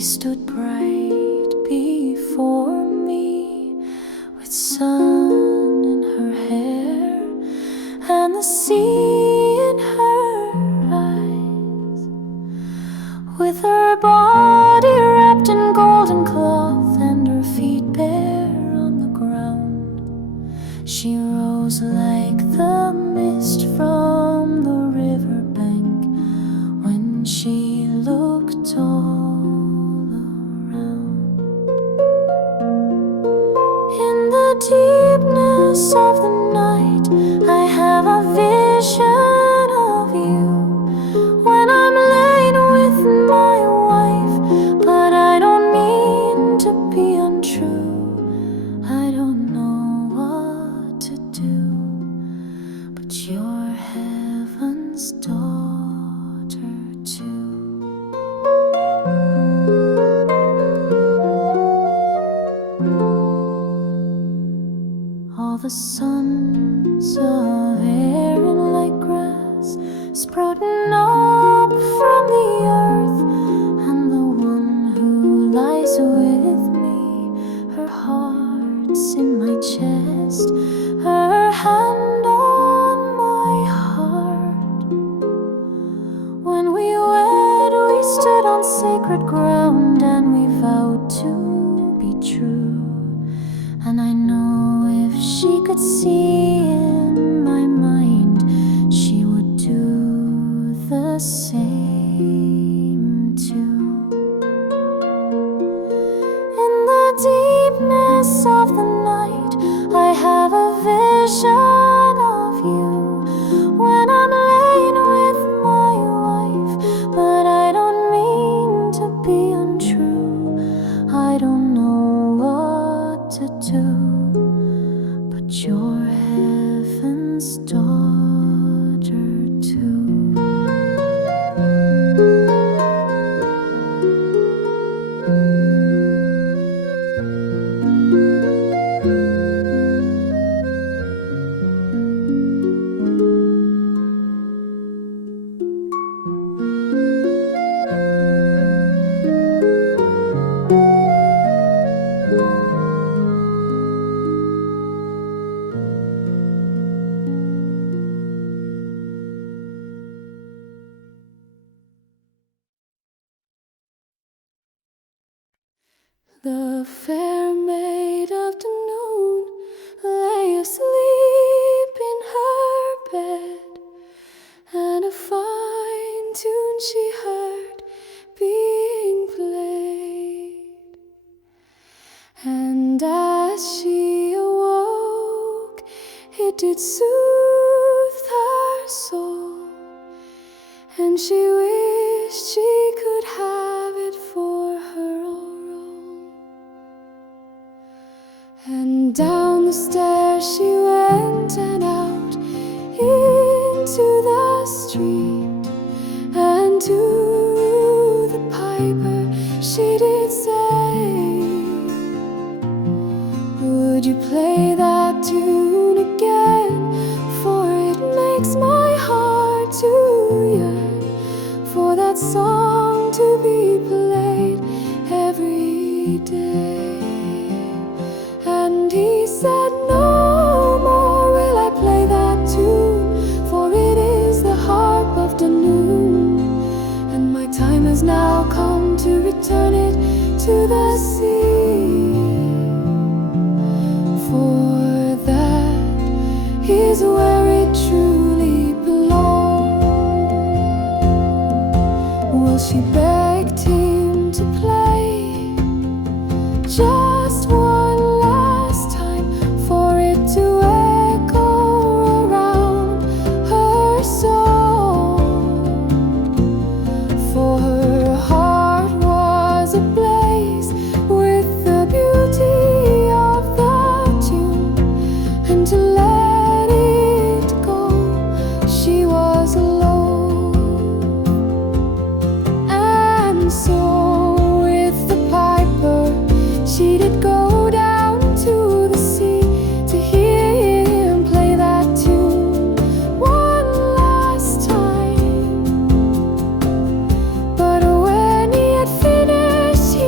stood bright before me, with sun in her hair and the sea in her eyes, with her body wrapped in golden cloth and her feet bare on the ground. She rose like the mist from the riverbank when she looked all around. In the deepness of the night, I have a vision of you when I'm laying with my wife, but I don't mean to be untrue. I don't know what to do, but you're heaven's daughter too. All the sons of Aaron like grass sprouting up from the earth, and the one who lies with me, her heart's in my chest, her hand on my heart. When we wed, we stood on sacred ground, and we vowed to be true. And I know if she could see in my mind, she would do the same too. In the deepness of the night, I have a vision of you when I'm laying with my wife, but I don't mean to be untrue. I don't know what to do, but you're heaven's daughter too. The fair maid of the noon lay asleep in her bed, and a fine tune she heard being played. And as she awoke, it did soothe her soul, and she wished she could have it for her own. And down the stairs she went, and out into the street, and to the piper she did say, would you play that tune again? For it makes my heart to yearn for that song to be played every day. And he said, no more will I play that tune, for it is the harp of the noon, and my time has now come to return it to the sea. For that is where it truly belongs. Well, she begged him to play just one last time, for it to echo around her soul. For her heart was ablaze with the beauty of the tune, and to let it go, she was alone. And so with the piper she did go down to the sea, to hear him play that tune one last time. But when he had finished,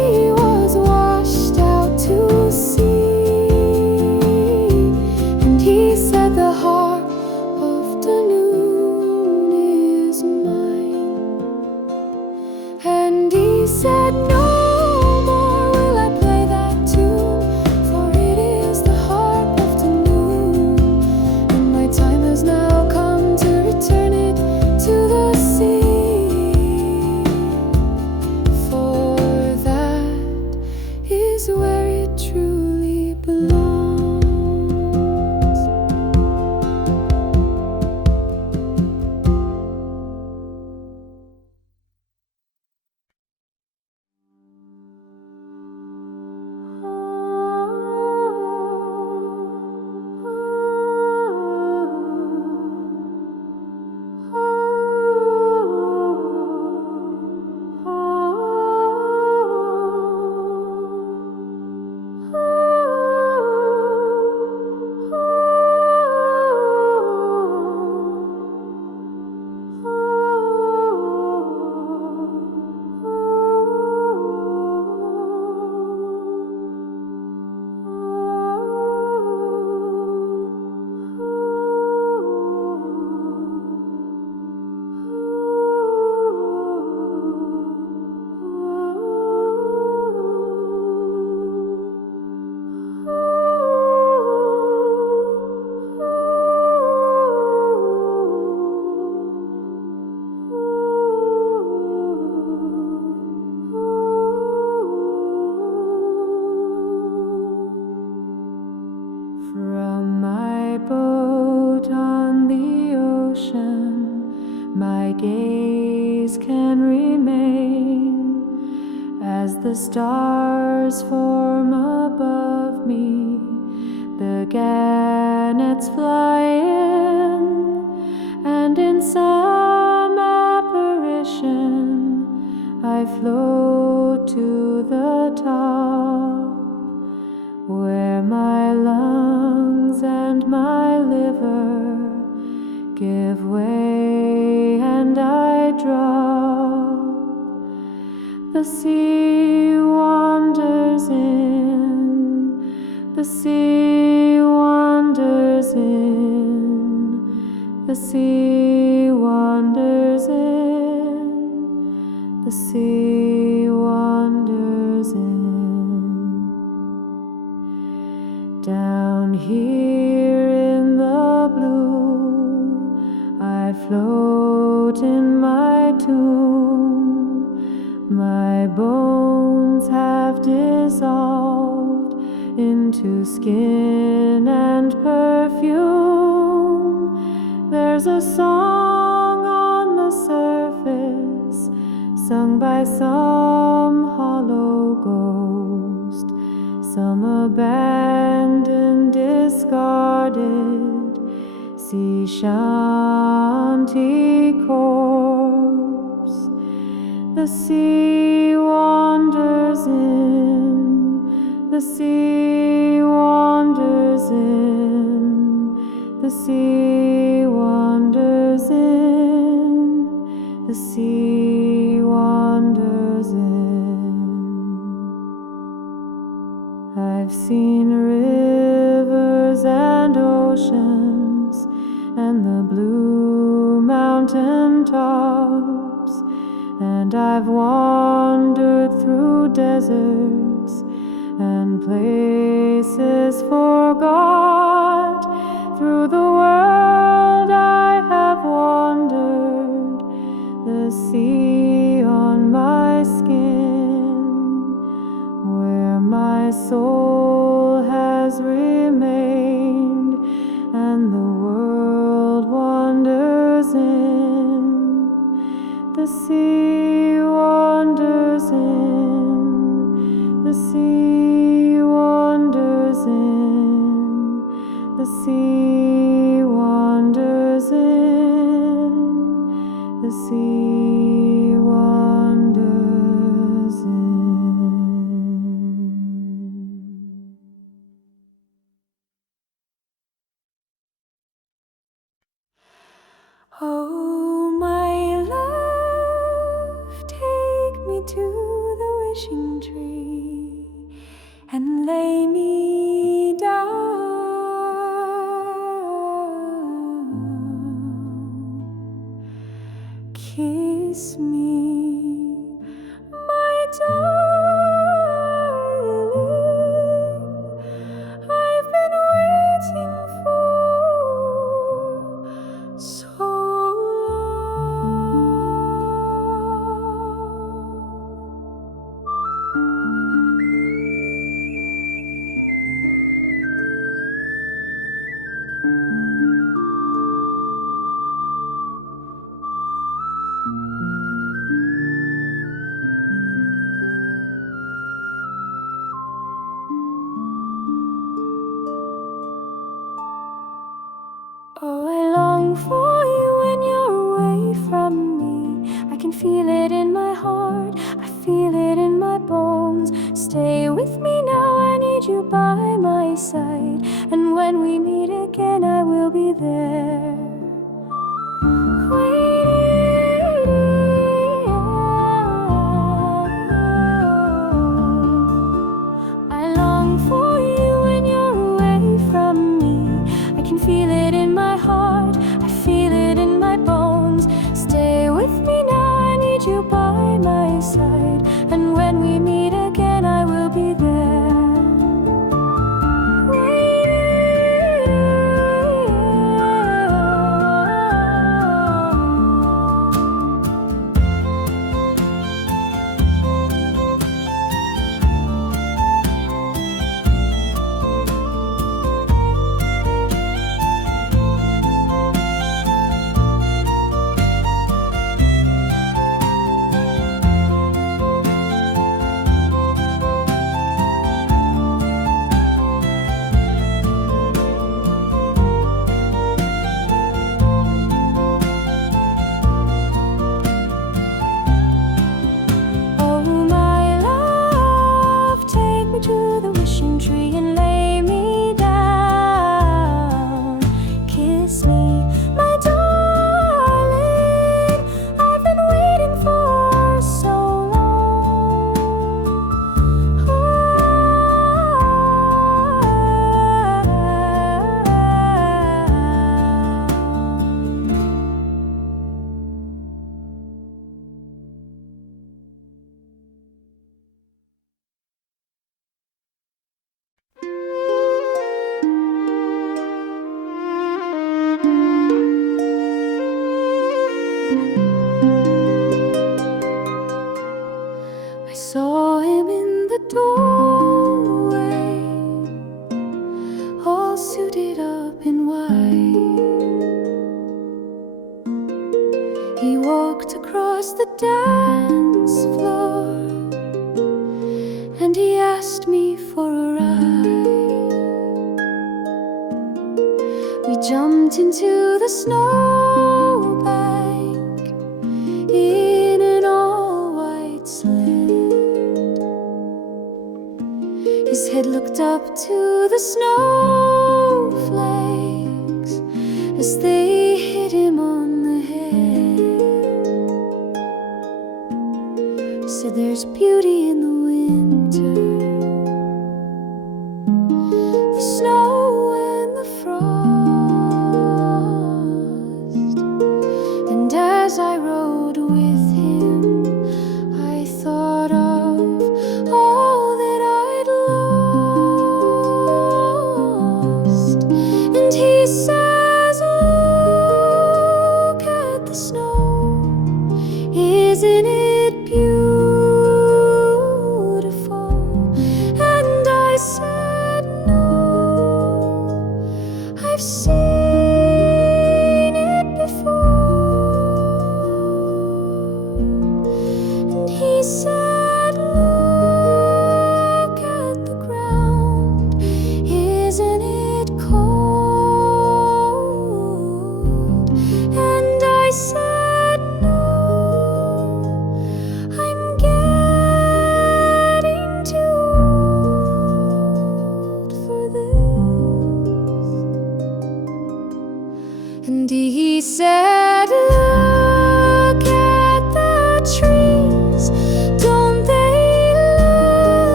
said, "No more will I play that tune, for it is the harp of the moon, and my time has now come to return it to the sea, for that is where it truly belongs." From my boat on the ocean, my gaze can remain as the stars form above me, the gannets fly in, and in some apparition I float to the top, where my lungs and my liver give way and I drop. The sea wanders in, the sea wanders in, the sea wanders in, the sea wanders in. Down here in the blue, I float in my tomb. My bones have dissolved into skin and perfume. There's a song on the surface, sung by some hollow ghost, some abandoned, discarded sea shanty corpse. The sea wanders in, the sea wanders in, the sea wanders in, the sea wanders in. I've seen rivers and oceans and the blue mountain tops, and I've wandered through deserts and places forgot. Through the world I have wandered, the sea on my skin, where my soul has remained and the world wanders in. The sea wanders in, the sea wanders in, the sea wanders in, the sea wanders in. Oh, my love, take me to the wishing tree and lay me down. Kiss me, my darling, I've been waiting for so Oh, I long for you when you're away from me. I can feel it in my heart, I feel it in my bones. Stay with me now, I need you by my side. And when we meet again, I will be there. I long for you when you're away from me. I can feel it in my heart, I feel it in my bones. Stay with me now, I need you by my side. And when we meet again, I will be there. To the wishing tree and lay me down. Kiss me, my darling, I've been waiting for so long. I saw him in the doorway, all suited up in white. He walked across the dance floor and he asked me for a ride. We jumped into the snowbank in an all-white sled. His head looked up to the snowflakes as they hit him on the head. Said there's beauty in the winter, the snow and the frost. And as I rode with him, I thought of all that I'd lost. And he says, look at the snow, isn't it beautiful?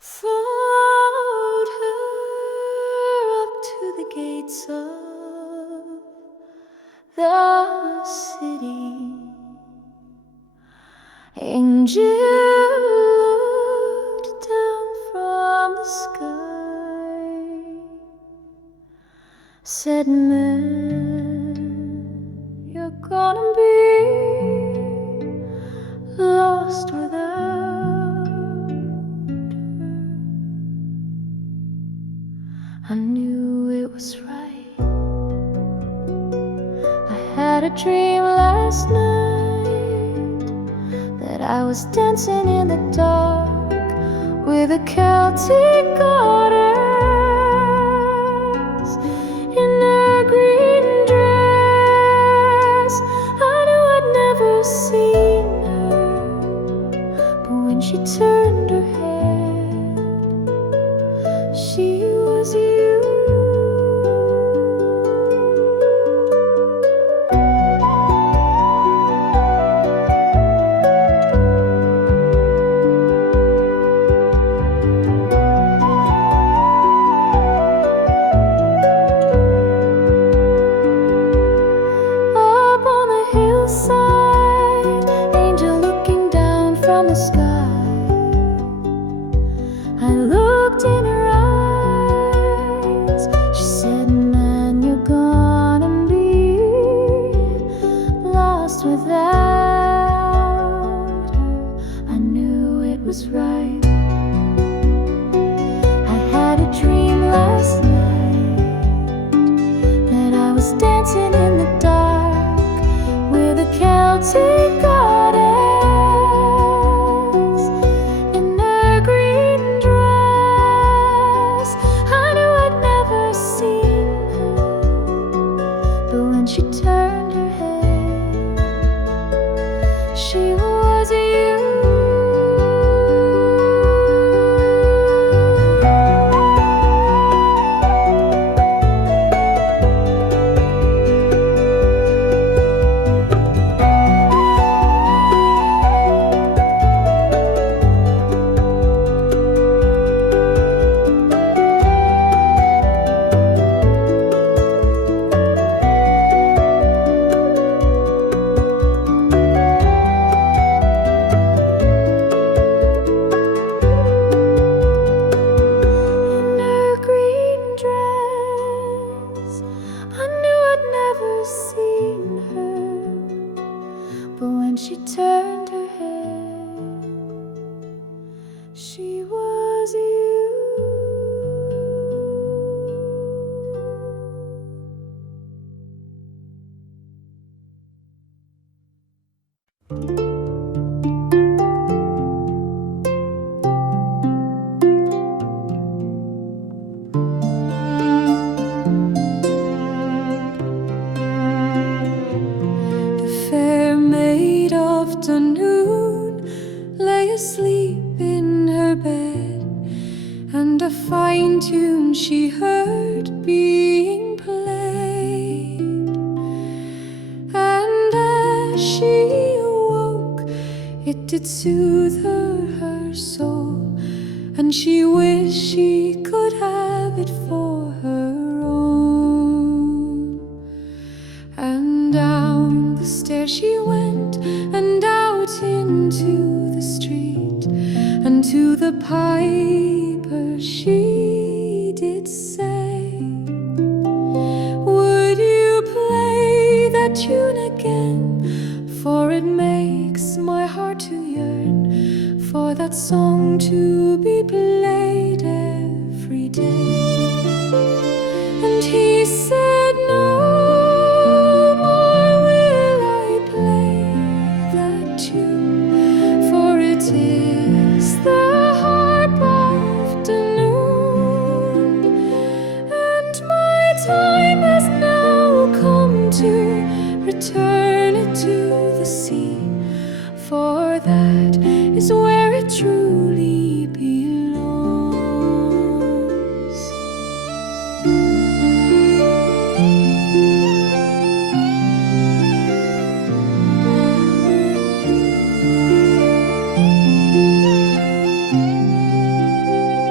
followed her up to the gates of the city. Angel looked down from the sky, said, "Man, you're gonna be lost without her." I knew it was right. I had a dream last night that I was dancing in the dark with a Celtic goddess in a green dress. I knew I'd never seen her, but when she turned her head, she was you. Up on the hillside, angel looking down from the sky. I looked in her eyes. She said, "Man, you're gonna be lost without her." I knew it was right. I had a dream last night that I was dancing in the dark with a Celtic goddess in her green dress. I knew I'd never seen her, but when she turned her head, she was you. In her green dress, I knew I'd never seen her, but when she turned her head, she was you. The fair maid of the noon lay asleep in her bed, and a fine tune she heard being played. And as she awoke, it did soothe her soul, and she wished she could have it for her own. And down the stairs she went, and out into the street, and to the piper she did say, "Would you play that tune again? For it makes my heart to yearn for that song to be played every day." And he said, "No more will I play that tune, for it is the harp afternoon, and my time has now come to return it to the sea, for that is where it truly belongs."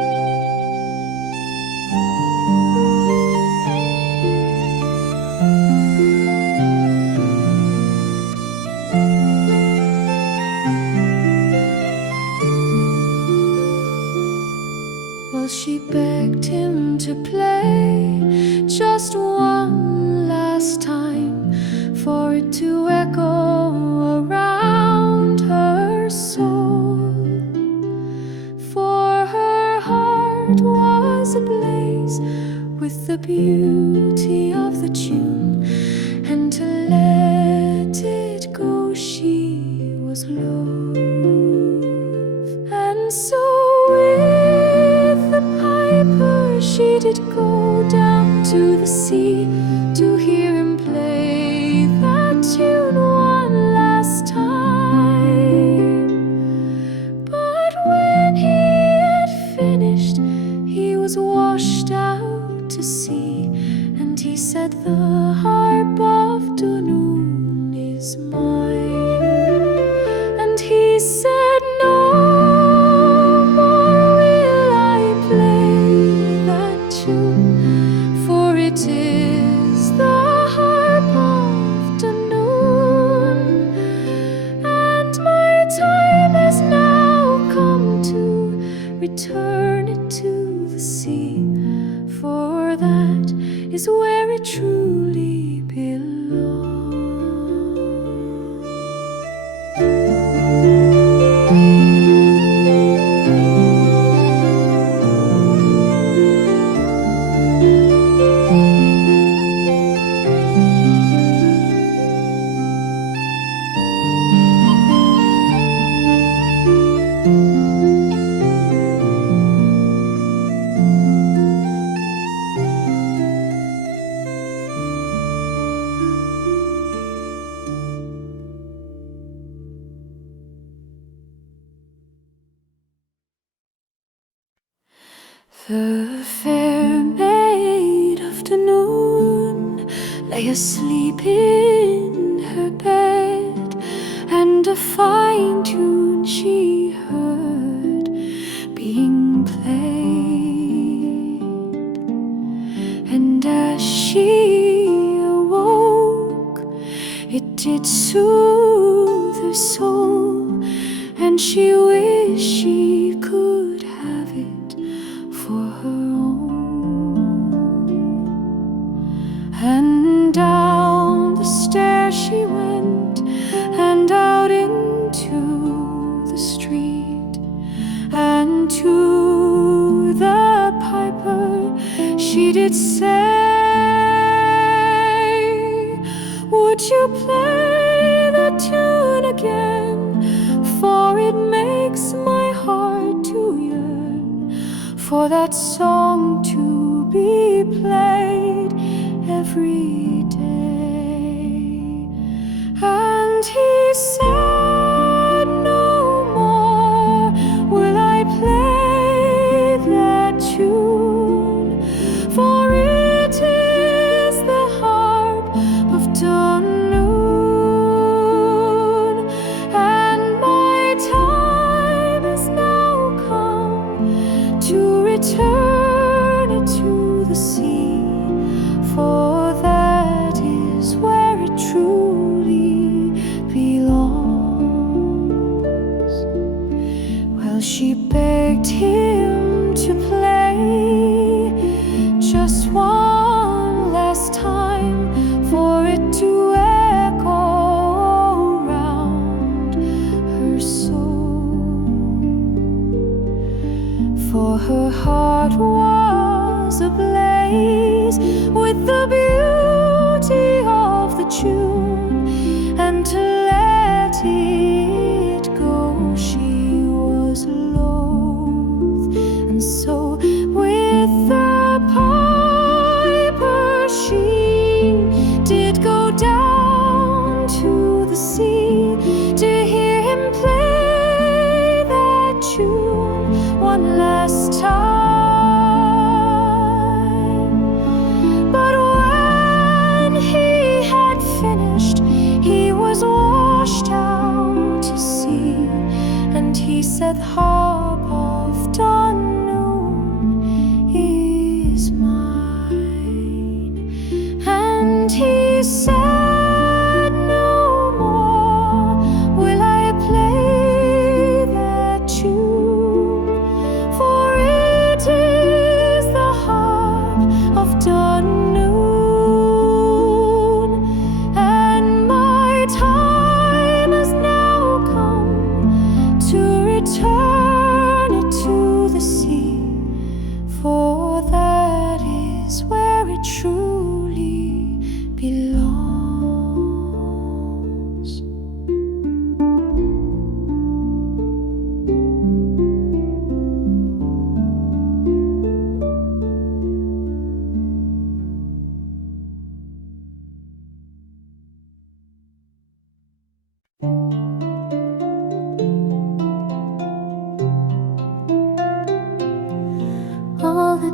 to play just one last time, for it to echo around her soul. For her heart was ablaze with the beauty of the tune, and to let it go she was loath. And so with the piper she did go down to the sea, to hear him play that tune one last time. But when he had finished, he was washed out to sea, and he said, the harp of Dunoon is mine. And he said, no more will I play that tune, for it is the harp of Dunoon, and my time has now come to return it to the sea, for that is where it truly belongs. The fair maid of the noon lay asleep in her bed, and a fine tune she heard being played. And as she awoke, it did soothe her soul, and she wished she could have it for her own. And down the stairs she went, and out into the street, and to the piper she did say, would you play that tune again, for it makes my heart to yearn for that song to be played every day. And he said, no more will I play that tune, for it is the harp of Dunoon, and my time has now come to return it to the sea, for that is where it truly belongs. Well, she begged him to play just one last time, for it to echo around her soul. For her heart was ablaze with the beauty of the tune, and to let it go she was loath. And so with the piper she did go down to the sea, to hear him play that tune one last time. But when he had finished, he was washed out to sea, and he said, the harp of Dunoon is mine. And he said, no more will I play that tune, for it is the harp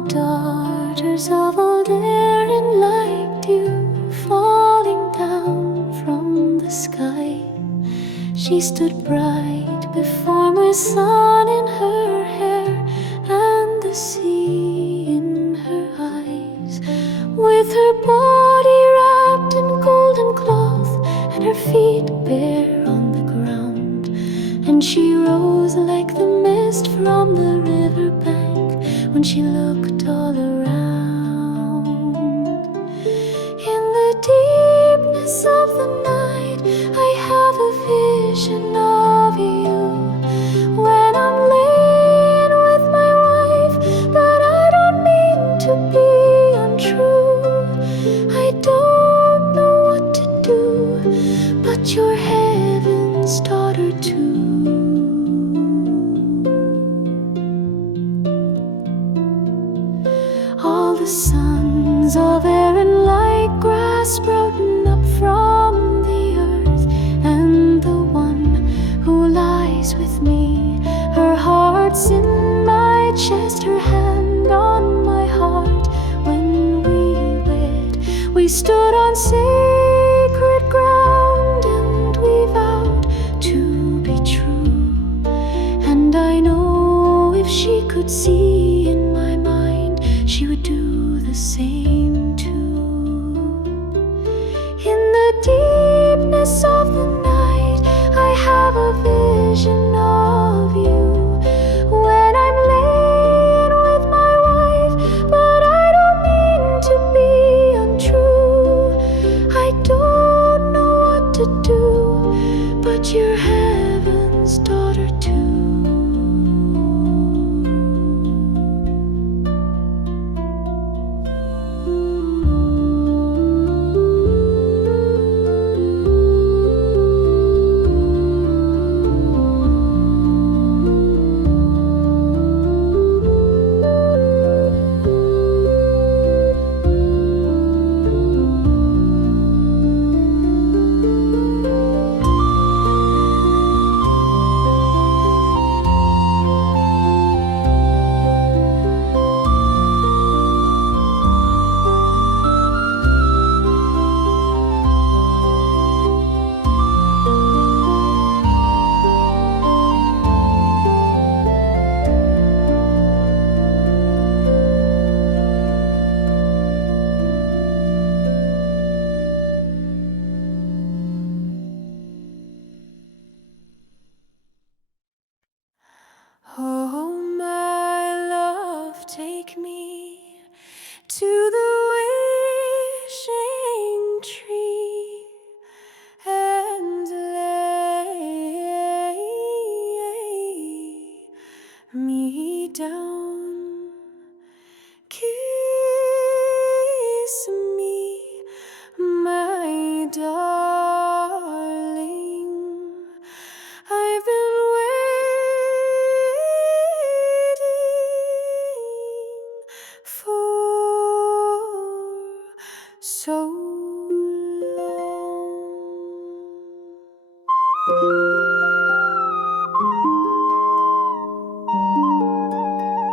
daughters of old Erin like dew falling down from the sky. She stood bright before my sun in her hair and the sea in her eyes, with her body wrapped in golden cloth and her feet bare on the ground. And she rose like the mist from the river bank when she looked all around. In the deepness of the night I have a vision of you, when I'm laying with my wife, but I don't mean to be untrue. I don't know what to do, but you're heaven's daughter too. All the sons of Erin like grass sprouting up from the earth, and the one who lies with me, her heart's in my chest, her hand on my heart. When we wed, we stood on sacred ground, and we vowed to be true. And I know if she could see in my mind, she would do the same too. In the deepness of the night I have a vision of you, when I'm laying with my wife, but I don't mean to be untrue. I don't know what to do, but you're heaven's daughter too. Oh, my love, take me to the wishing tree and lay me down. Kiss me, my darling. I've been waiting for so long.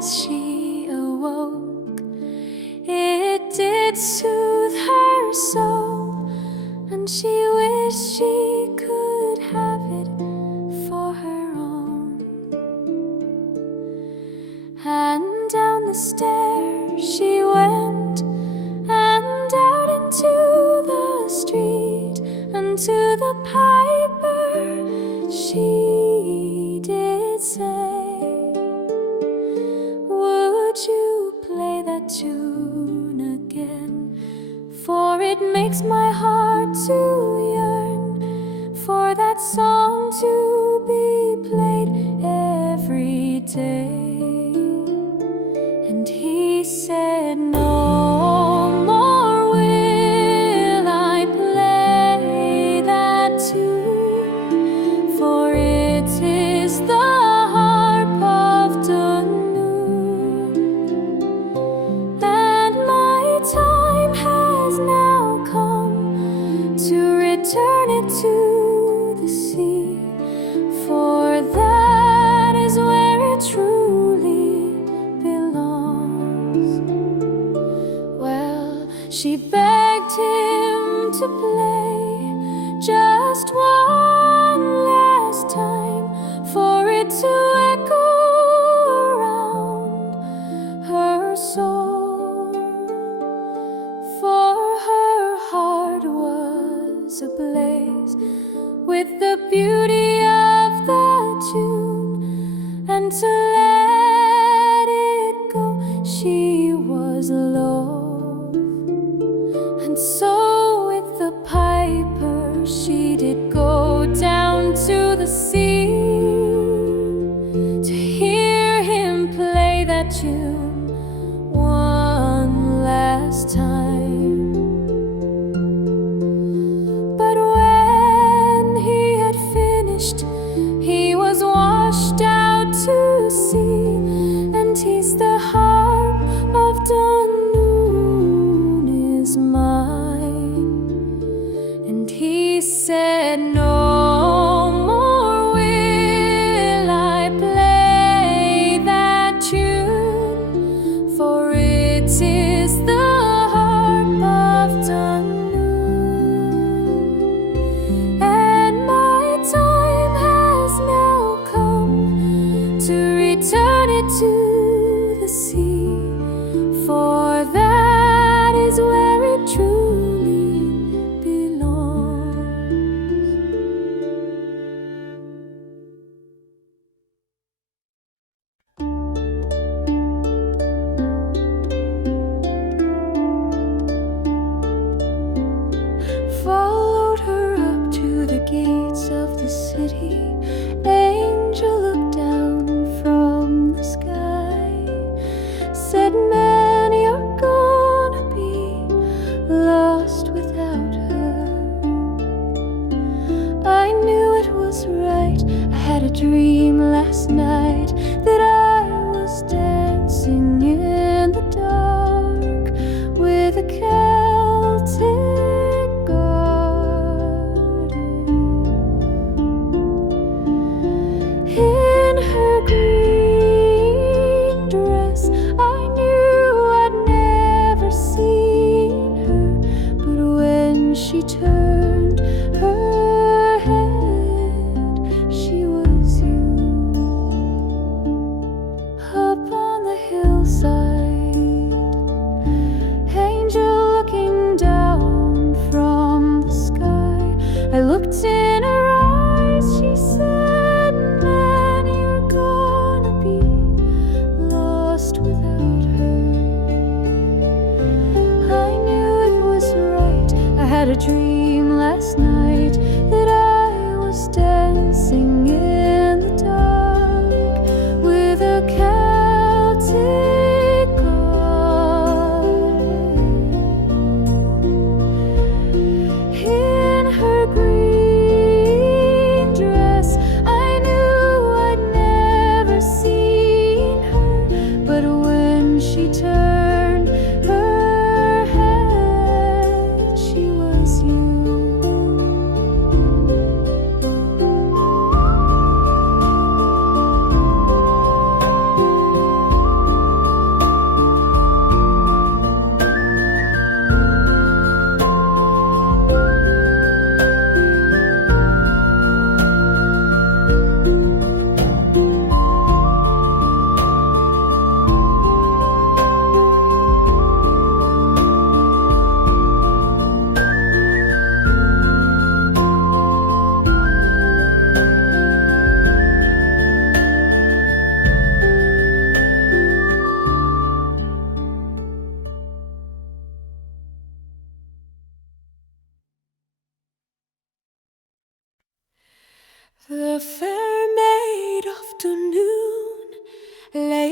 as she awoke. It did soothe her soul, and she wished she could have it for her own. And down the stairs she went, and out into the street, and to the piper she did say, would you play that tune again? For it makes my heart to yearn for that song to be played every day. And he said, no more will I play that tune, for it is the harp of the noon, and my time has now come to return it to the sea, for that is where it truly belongs. Well, she begged him to play just one last time, for it to echo around her soul, for her heart was ablaze with the beauty of the tune, and to let it go she was loath. And so with the piper she did go down to the sea, to hear him play that tune one last time. But when he had finished, he was washed out to sea, and he's the harp of the noon is mine. And he said, no more will I play that tune, for it is the harp of the noon, and my time has now come to return it to the sea, for that is where it truly belongs. Followed her up to the gates of the city. Angel looked down from the sky, said, man, you're gonna be lost without her. I knew it was right. I had a dream last night that I was dancing in the dark with a Celtic garden. In her green dress, I knew I'd never seen her, but when she turned her head, she was you.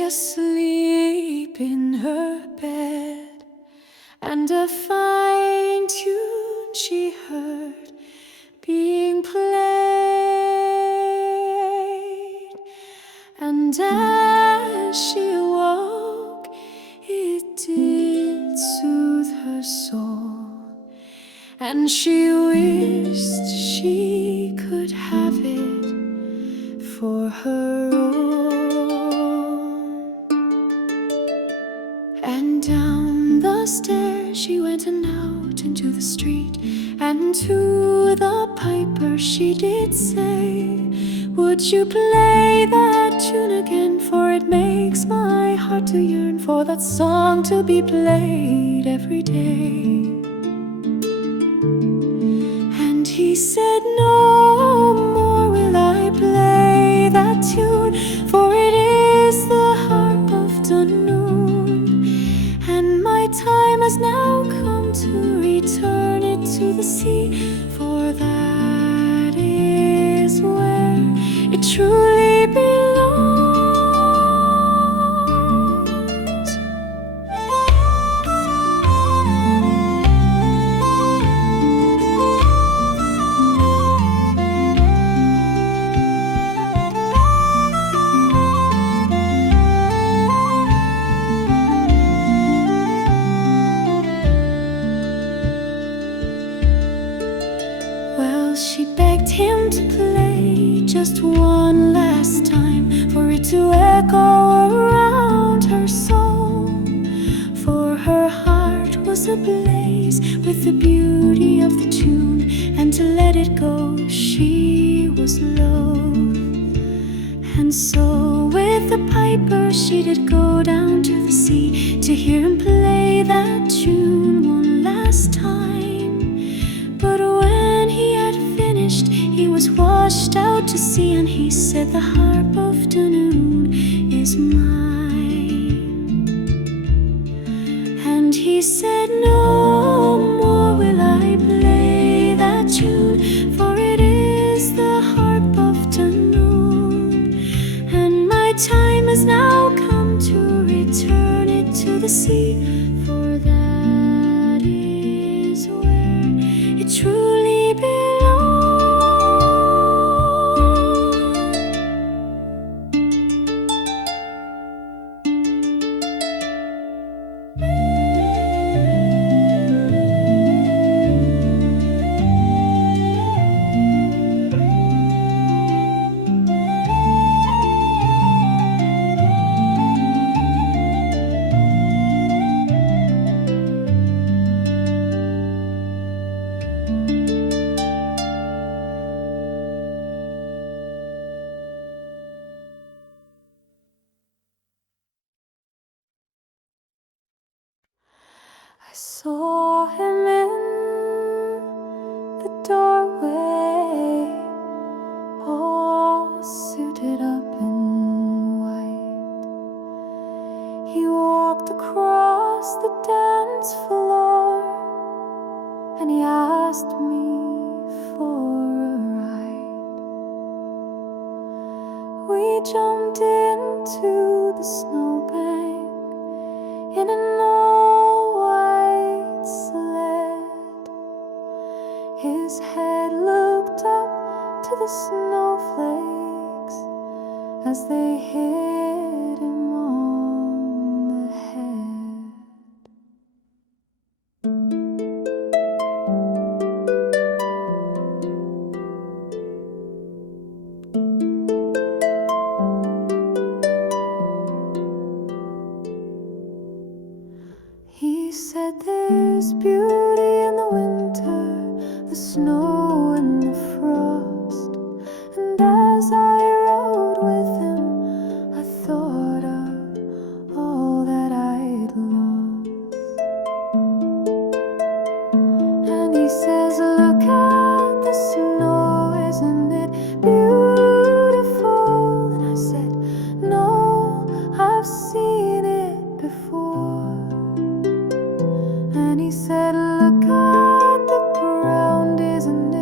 asleep in her bed, and a fine tune she heard being played. And as she awoke, it did soothe her soul, and she wished she could have it for her own. And down the stairs she went, and out into the street, and to the piper she did say, would you play that tune again, for it makes my heart to yearn for that song to be played every day. And he said, no more will I play that tune, for it is the harp of Dunoon, and my time has now come to return it to the sea, for that is where it truly belongs. Well, she begged him to play just one last time, for it to echo around her soul, for her heart was ablaze with the beauty of the tune, and to let it go she was loath. And so with the piper she did go down to the sea, to hear him play that tune one last time. But when he had finished, he was washed out to sea, and he said, the harp of Dunoon is mine. And he said, no more will I play that tune, for it is the harp of Dunoon, and my time has now come to return it to the sea, for that is where it truly belongs. I saw him in the doorway, all suited up in white. He walked across the dance floor, and he asked me for a ride. We jumped into the snowbank in an all-white sled. His head looked up to the snowflakes as they hit him on the head. He said, there's beauty in the winter, the snow and the frost. And as I rode with him, I thought of all that I'd lost. And he says, look at the snow, isn't it beautiful? And I said, no, I've seen it before. And he said, look at the ground, isn't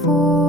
before.